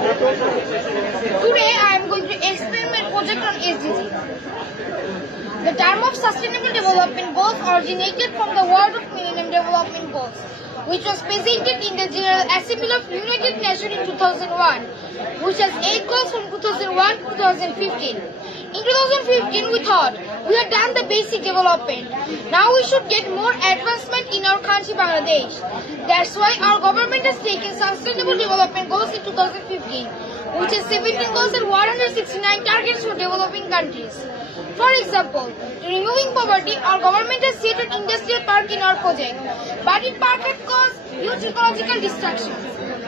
Today I am going to explain my project on SDG. The term of Sustainable Development Goals originated from the World of Millennium Development Goals, which was presented in the General Assembly of United Nations in 2001, which has 8 goals from 2001 to 2015. In 2015, we thought we had done the basic development. Now we should get more advancement in our country, Bangladesh. That's why our government has taken Sustainable Development Goals in 2015, which has 17 goals and 169 targets for developing countries. For example, removing poverty, our government has set an industrial park in our project, but the park has caused huge ecological destructions.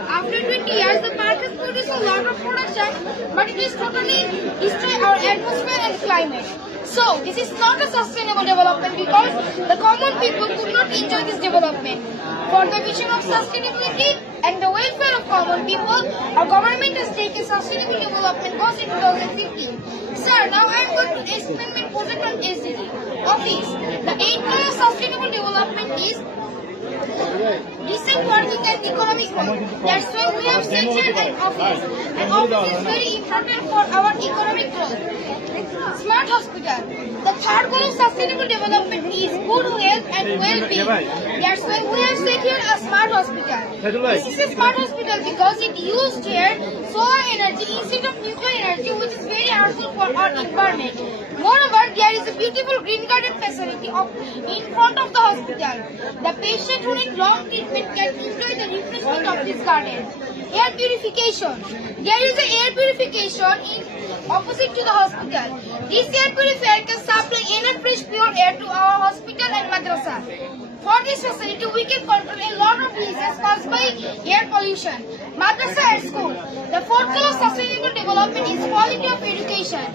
After 20 years, the park has produced a lot of production, but it is totally destroyed our atmosphere and climate. So, this is not a sustainable development because the common people could not enjoy this development. For the vision of sustainability and the welfare of common people, our government has taken Sustainable Development Goals in 2015. Sir, now I am going to explain my project on SDG. Office. The aim of sustainable development is decent working and economic growth. That's why we have set here an office. An office is very important for our economic growth. Smart hospital. The third goal of sustainable development is good health and well-being. That's why we have set here a smart hospital. This is a smart hospital because it used here solar energy instead of nuclear energy, which is very harmful for our environment. Moreover, there is a beautiful green garden facility in front of the hospital. The patient who needs long treatment can enjoy the refreshment of this garden. Air purification. There is an air purification in opposite to the hospital. This air purifier can supply enough fresh pure air to our hospital and madrasa. For this facility, we can control a lot of diseases caused by air pollution. Madrasa and school. The fourth goal of sustainable development is quality of education.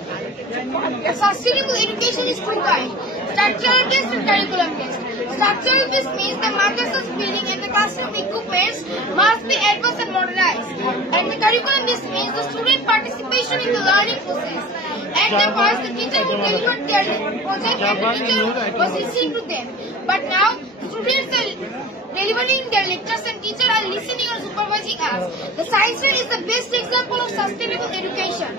Sustainable education is two kinds: structural based and curriculum based. Structural based means the madrasa's building and the classroom equipments must be advanced and modernized. And the curriculum based means the student participation in the learning process. At the past, the teacher would deliver their project and the teacher was listening to them. But now, students are delivering their lectures and teachers are listening or supervising us. The science fair is the best example of sustainable education.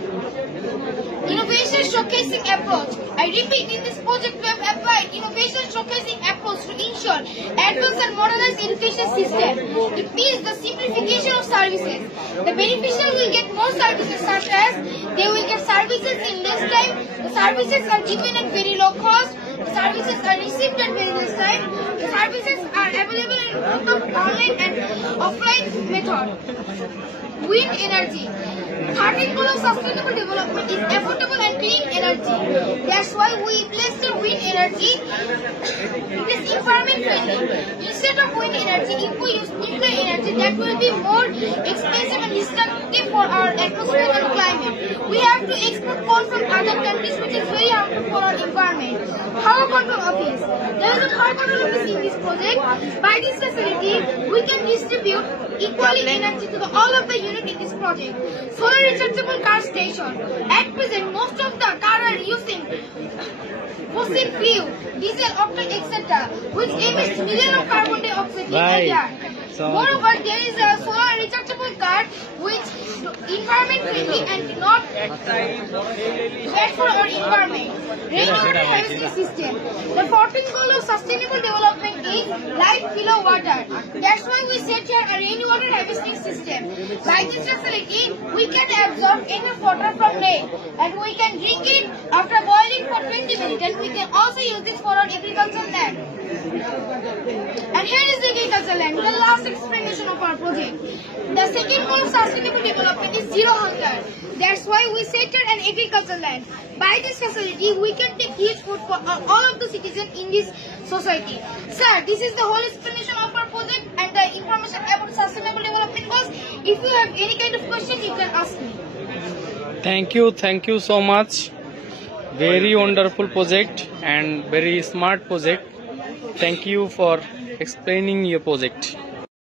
Innovation showcasing approach. I repeat, in this project we have applied innovation showcasing approach to ensure advanced and modernized education system. It means the simplification of services. The beneficiaries will get more services such as they will get services in less time, the services are given at very low cost, the services are received at very less time, the services are available in both online and offline method. Wind energy. 13th goal of sustainable development is affordable and clean energy. That's why we placed the wind energy. It is environment friendly. Instead of wind energy, if we use nuclear energy, that will be more expensive and destructive for our atmosphere and climate. We have to export coal from other countries, which is very harmful for our environment. Power control office. There is a power control office in this project. By this facility, we can distribute equally energy to all of the unit in this project. Solar rechargeable car station. At present, most of the cars are using fossil fuel, diesel, octane, etc., which emits millions of carbon dioxide in the air. Moreover, there is a solar rechargeable car which environment friendly and not bad for our environment. Rainwater harvesting system. The 14th goal of sustainable development is life below water. That's why we set here a rainwater harvesting system. By this facility, we can absorb enough water from rain and we can drink it after boiling for 20 minutes, and we can also use this for our agricultural land. And here is the agricultural land, the last explanation of our project. The second goal of sustainable development is zero hunger. That's why we set an agricultural land. By this facility, we can take huge food for all of the citizens in this society. Sir, this is the whole explanation of our project and the information about sustainable development goals. If you have any kind of question, you can ask me. Thank you so much. Very wonderful project and very smart project. Thank you for explaining your project.